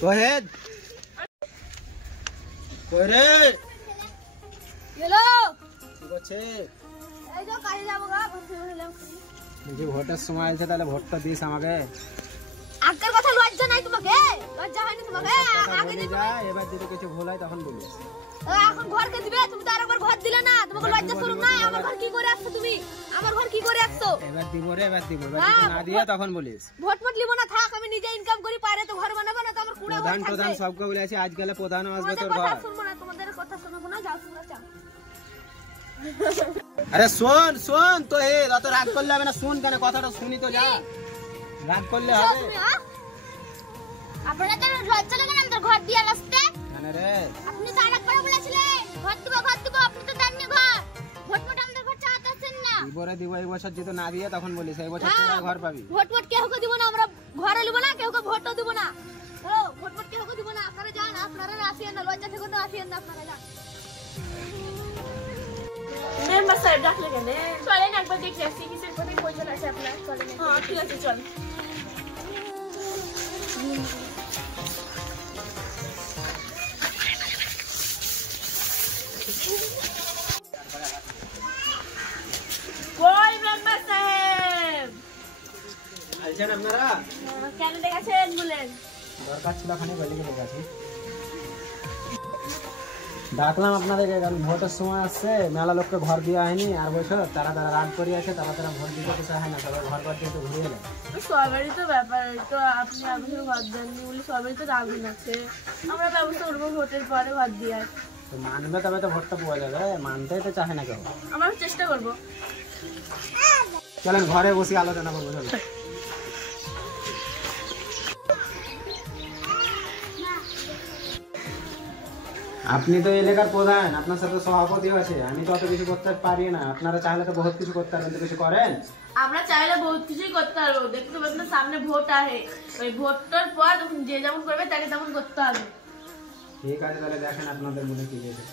তোহেদ কই রে? হ্যালো কি করছে? এই তো কাজে যাব গা, বসে হলাম। দেখি ভোটের সময় আছে, তাহলে ভোটটা দিস আমাকে। আগের কথা লজ্জা নাই তোমাকে? লজ্জা হয়নি তোমাকে? আগে দিবে যা, এবার যদি কিছু ভুল হয় তখন বলিস। এখন ঘরকে দিবে, তুমি তো আরেকবার ঘর দিলে না। তোমাকে লজ্জা শরম নাই? আমার ঘর কি করে আসছো তুমি? আমার ঘর কি করে আসছো? এবার দিব রে, এবার দিব। এবার যদি না দিয়ে তখন বলিস। ভোট মত লিবো না, থাক। আমি নিজে ইনকাম করি, পারে তো ঘর বানাবো না, তো আমার কুড়ে ঘর থাকবে। প্রধান সবকে বলে আছে, আজকাল প্রধান আসবে তোর কথা ঘর। শুনবো না, তোমাদের কথা শুনবো না, যাও তোমরা যাও। আরে শোন শোন, তো হে অত রাগ করলে হবে না। শুন কেন, কথাটা শুনি তো যা। রাগ করলে হবে? আপনারা তো লজ্জা লাগে না আমাদের ঘর দিয়ে আসতে? জানে রে, আপনি তো আরেকবার বলেছিলেন ঘর দিব, আপনি তো দেননি ঘর। ভোট মত আমাদের ঘর চাইতেছেন না। দিব এই বছর যদি না দিয়ে তখন বলিস, এই বছর তোরা ঘর পাবি। ভোট কেউ দিব না, আমরা ঘরে লিব না, কেউ ভোটও দিব না। ও ভোট কেউ দিব না। আপনারা যান, আপনারা আসিয়েন না, লজ্জা থেকে তো আসিয়েন না, আপনারা যান। মেম্বার সাহেব ডাকলে কেন? চলেন একবার দেখে আসি কিসের কোথায় প্রয়োজন আছে আপনার। চলেন। হ্যাঁ ঠিক আছে, চল। কই মেম্বার সাহেব? আছেন আপনারা? কেন দেখাছেন বলেন? দরকার ছিল, ওখানে বলে গেলে গেছে। ডাকলাম আপনাদেরকে, কারণ ভোটের সময় আসছে, মেলা লোককে ঘর দেওয়া হয়নি। আর বছর তারা রাগ করে আছে, তারা ভোট দিতে কিছু হয় না, সবাই ঘর দিয়ে একটু ঘুরিয়ে দেয়। সবারই তো ব্যাপার, তো আপনি আমাদের ঘর দেননি বলে সবাই তো রাগুন আছে। আমরা ব্যবস্থা করবো ভোটের পরে ঘর দিয়ে। তো মানবে তবে তো ভোটটা পাওয়া যাবে, মানতেই তো চাহে না কেউ। আমরা চেষ্টা করবো। চলেন ঘরে বসে আলোচনা করবো। চলো। আপনি তো এলাকার প্রধান, আপনার সাথে সভাপতি আছে। আমি তো অত কিছু করতে পারি না। আপনারা চাইলে তো বহুত কিছু করতে পারবেন, তো কিছু করেন। আমরা চাইলে বহুত কিছুই করতে পারবো। দেখতে পাচ্ছেন সামনে ভোট আছে, ওই ভোটটার পর তখন যে যেমন করবে তাকে তেমন করতে হবে। ঠিক আছে, তাহলে দেখেন আপনাদের মনে কি আছে।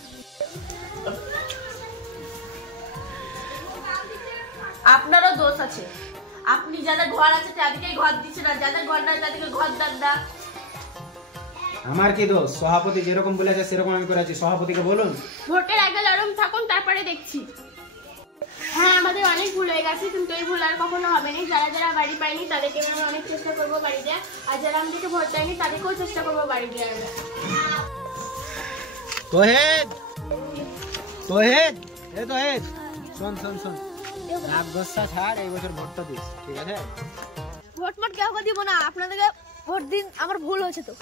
আপনারও দোষ আছে। আপনি যাদের ঘর আছে তাদেরকেই ঘর দিচ্ছে না, যাদের ঘর নাই তাদেরকে ঘর দেন না। আমার কি দোষ? সভাপতি যেরকম বলেছে সেরকম আমি করেছি। সভাপতিকে বলুন। ভোটের আগে লড়ম থাকুন, তারপরে দেখছি। হ্যাঁ আমাদের অনেক ভুল হয়ে গেছে, কিন্তু এই ভুল আর কখনো হবে না। যারা যারা বাড়ি পায়নি তাদেরকে আমরা অনেক চেষ্টা করবো বাড়ি দেওয়া, আর যারা আমাদেরকে ভোট দেয়নি তাদেরকেও চেষ্টা করবো বাড়ি দেওয়ার। তোহেদ তোহেদ এ তোহেদ, শোন শোন শোন, রাগ গোসা ছাড়, এই বছর ভোটটা দিস, ঠিক আছে? ভোট কেউ দিব না, আপনাদেরকে ভোট দিন। আমার ভুল হয়েছে তো।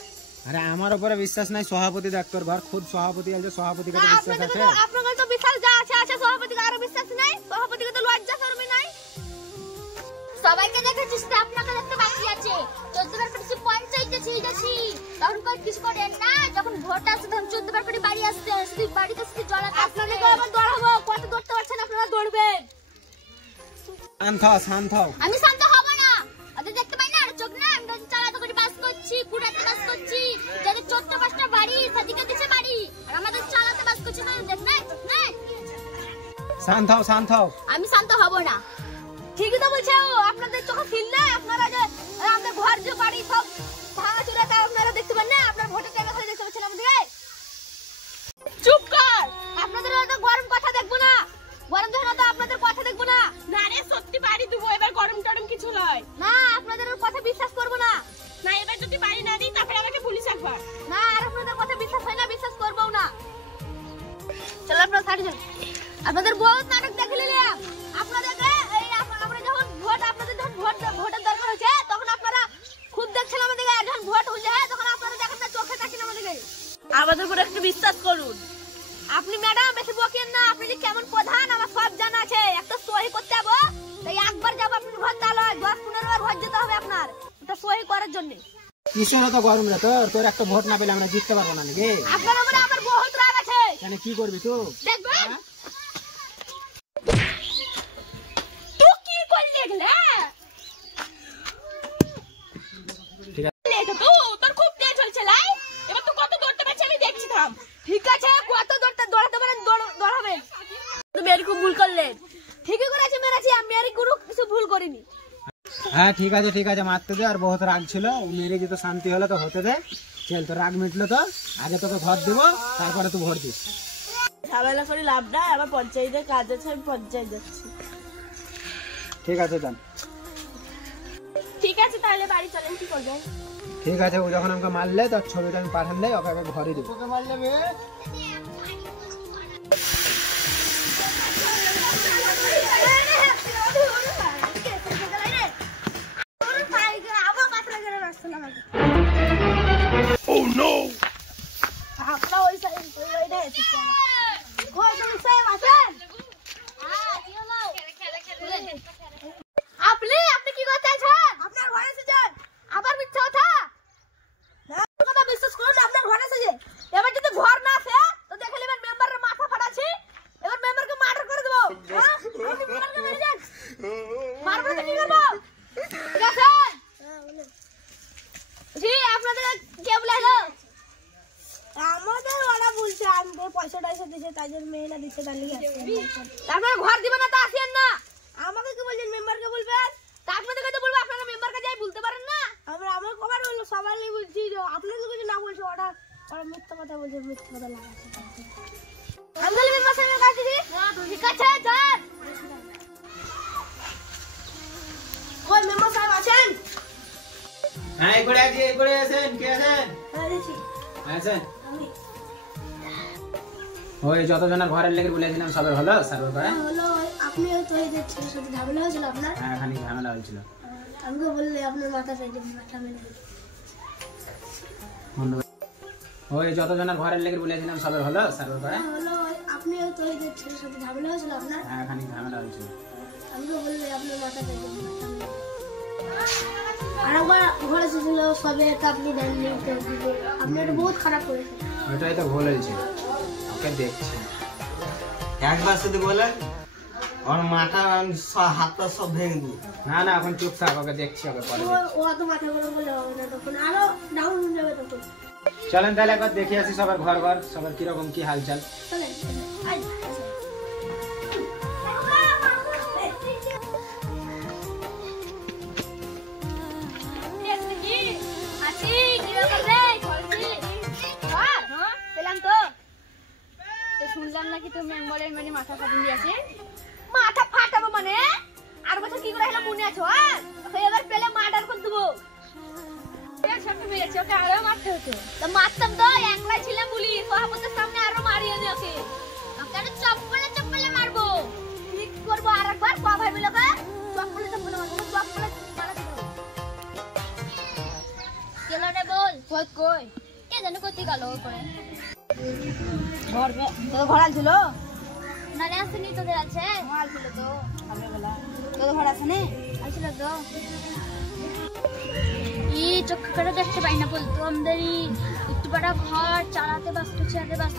আরে আমার উপরে বিশ্বাস নাই? সভাপতি ডাক্তার ঘর খুদ সভাপতি আছে, সভাপতিকে তো বিশ্বাস আছে। আপনাদের তো বিশ্বাস যা আছে আছে, সভাপতিকে আরো বিশ্বাস নাই। সভাপতিকে তো লজ্জা শরমই নাই। সবাইকে দেখেছিস তো, আপনাকে দেখতে বাকি আছে। 14 বার করে পঞ্চায়েতে ছিড়েছি, তখন কই কিছু করেন না। যখন ভোট আসে তখন 14 বার করে বাড়ি আসতে, শুধু বাড়িতে শুধু জড়াতে। আপনাদেরকে আবার দৌড়াবো, কত দৌড়তে পারছেন আপনারা, দৌড়বেন। শান্ত হও। আমি শান্ত হব না। আপনি দেখতে পাই না, আর চোখ না? আমি চালাতে করে বাস করছি, কুড়াতে বাস করছি। যাদের 14-5টা বাড়ি সেদিকে দিচ্ছে বাড়ি, আর আমাদের চালাতে বাস করছি না। দেখ না, শান্ত হও, শান্ত হও। আমি শান্ত হব না। ঠিকই তো বলছে ও। আপনাদের চোখে ফিল না? আপনারা যে আমাদের ঘর যে বাড়ি সব ভাঙাচুরা, তা আপনারা দেখতে পান না? আপনার ভোটের টাকা খালি দেখতে পাচ্ছেন আমাদের। চুপ কর। আপনাদের অত গরম কথা দেখবো না, গরম যখন তো আপনাদের কথা দেখবো না। না রে, সত্যি বাড়ি দেবো এবার, গরম টরম কিছু নয়। না, আপনাদের কথা বিশ্বাস করবো না। না, এবার যদি বাড়ি না দিই তারপরে আমাকে পুলিশ একবার। না, আর আপনাদের কথা বিশ্বাস হয় না, বিশ্বাস করবো না। চলো আপনারা ছাড়ি যান। আপনাদের বহুত নাটক দেখে নিলাম। আপনাদেরকে এই আমরা যখন আপনাদের যখন ভোটের দরকার হয়েছে, তখন আপনারা খুব দেখছেন আমাদেরকে। যখন ভোট হয়ে যায় তখন আপনারা দেখেন না, চোখে থাকেন আমাদেরকে। আমাদের উপর একটু বিশ্বাস করুন। আপনি ম্যাডাম বেশি বকেন না। আপনি যে কেমন প্রধান আমার সব জানা আছে। একটা সহি করতে যাবো, তাই একবার যাবো আপনার ঘর, তাহলে 10-15 বার ঘর যেতে হবে আপনার ওটা সহি করার জন্য। কিসের তো গরম রে তোর একটা ভোট না পেলে আমরা জিততে পারবো না নাকি? আপনার উপরে আমার বহুত রাগ আছে। কেন, কি করবি তুই? দেখবেন তুই কি করলি এগুলা? ঠিক আছে, লেটা তো তোর খুব তেজ হচ্ছে লাই। এবার তুই কত দৌড়তে পারছিস আমি দেখছি, থাম। ঠিক আছে, কত দৌড়াতে পারেন দৌড়াবেন। তুমি এর খুব ভুল করলেন। ঠিকই করেছি, মেরেছি আমি। আর কিছু ভুল করিনি। হ্যাঁ ঠিক আছে মারতে দে, আর বহুত রাগ ছিল, মেরে যেত শান্তি হলো তো হতে দে। চল তো রাগ মিটলো তো, আগে তোকে ঘর দিব, তারপরে তুই ভোট দিস। ঝামেলা করে লাভ নাই, আবার পঞ্চায়েতের কাজ আছে, আমি পঞ্চায়েত যাচ্ছি। ঠিক আছে যান। ঠিক আছে তাহলে বাড়ি চলেন, কি করবেন? ঠিক আছে, ও যখন আমাকে মারলে তোর ছবিটা আমি পাঠান দেয়, ওকে আবার ঘরে দিব। আপনি কি করতে চান? আপনার ঘরে এসেছেন, আবার মিথ্যা কথা। কথা বিশ্বাস করুন, আপনার ঘরে এসেছে। এবার যদি ঘর না আসে তো দেখে নেবেন মেম্বারের মাথা ফাটাচ্ছি, এবার মেম্বারকে মার্ডার করে দেবো। হ্যাঁ? আপনি মেম্বারকে মেরে যান, মারবো তো কি করবো? ঠিক আছে জি, আপনাদের কে বলেছিল? আমাদের ওরা বলছে আনতে পয়সা টয়সা দিছে, তাই জন্য মেয়েরা দিচ্ছে, তার লিগে তারপরে ঘর দিবেন না তো আসেন না। আমাকে কি বলছেন? মেম্বারকে বলবেন। তা আপনাদের কাছে বলবো, আপনারা মেম্বারকে যাই বলতে পারেন না। আমরা আমার কবার বললো, সবাই বলছি যে আপনাদের কিছু না বলছে, ওরা মিথ্যা কথা বলছে, মিথ্যা কথা লাগাচ্ছে। আমি মেম্বার সাহেবের কাছে দিই। ঠিক আছে যান। ওই মেম্বার সাহেব আছেন? হ্যাঁ এই করে আছেন, কে আছেন? হ্যাঁ দেখি আছেন। আমি ওই যতজনের ঘরের লেগে বলেছিলাম সবার হলো সার্ভে করে? হলো। আপনিও তো এই যে ছেলের সাথে ঝামেলা হয়েছিল আপনার? হ্যাঁ খানি ঝামেলা হয়েছিল। আমাকে বললে আপনার মাথা সাইডে মাথা মেরে দিল। ওই যতজনের ঘরের লেগে বলেছিলাম সবার হলো সার্ভে করে? হলো। আপনিও তো এই যে ছেলের সাথে ঝামেলা হয়েছিল আপনার? হ্যাঁ খানি ঝামেলা হয়েছিল। আমাকে বললে আপনার মাথা সাইডে মাথা মেরে দিল। আর একবার ঘরে এসেছিল সবে, তা আপনি দেননি, আপনি এটা বহুত খারাপ করেছেন। ওইটাই তো ভুল হয়েছে, ওকে দেখছি। একবার শুধু বলেন ওর মাথা হাত পা সব ভেঙে দিই। না এখন চুপ থাক, ওকে দেখছি, ওকে পরে দেখছি। ও অত মাথা গরম বলে হবে না, তখন আরো ডাউন হয়ে যাবে তখন। চলেন তাহলে একবার দেখে আসি সবার ঘর সবার কিরকম কি হালচাল। চলেন আই শুনলাম নাকি তুমি মেম্বারের মানে মাথা ফাটিয়ে দিয়েছে। মাথা ফাটাবো মানে আর বছর কি করে হলো মনে আছো? এবার পেলে মার্ডার করে দেবো। ওকে আরো মারতে হতো তো, মারতাম তো, একলাই ছিলাম বলি সভাপতির সামনে আরো মারিয়ে নি ওকে। ওকে চপ্পলে মারবো। ঠিক করবো আর একবার ক ভাই মিলে চপ্পলে মারবো, চপ্পলে মারাতে দেবো। চলো রে বল কই কে জানো কোথায় গেল করে ঘর ছিল না রে? আসেনি তোদের আছে? মাল ছিল তো সকালবেলা। তোর ঘর আছে না? আসছিল তো। চোখ করে দেখতে পাই না বলতো, আমাদের একটু বড় ঘর চালাতে বাস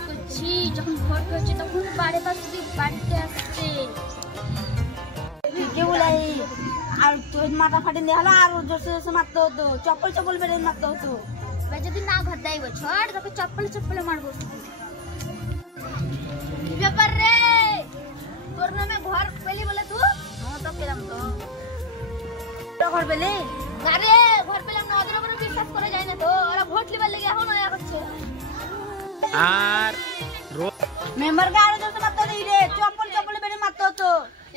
করছি, যখন ভোট হয়েছে তখন বাড়িতে আসছে। ঠিকই বলে। আর তোর মাথা ফাটিয়ে দেওয়া হলো, আর জোরসে মারতে হতো, চপ্পল বেড়ে মারতে হতো। এবার যদি না ঘর দেয় বছর তোকে চপ্পলে মারবো। ব্যাপার রে, তোর নামে ঘর পেলি বলে তুই? আমার তো পেলাম তো ঘর পেলে না রে, ঘর পেলাম না, ওদের উপরে বিশ্বাস করে যায় না তো, ওরা ভোট লিবার লেগে এখন ওয়া করছে। আর মেম্বারকে আরো জোরসে মারতে হতো, রে চপ্পল বেড়ে মারতে হতো।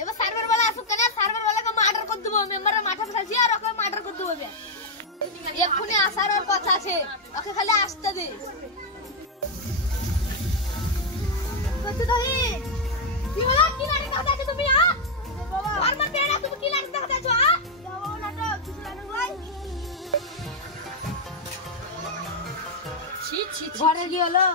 এবার সার্ভার বলে আসুক কেন, সার্ভার বলে মার্ডার করে দেবো, মেম্বারের মাথা ফাটাচ্ছি আর ওকে মার্ডার করে দেবো। এক্ষুনি আসার ওর কথা আছে, ওকে খালি আসতে দে। কি হলো? কি নাটক দেখাচ্ছ তুমি? ঘর মারতে না, তুমি কি নাটক দেখাচ্ছ? ঘরে কি হলো?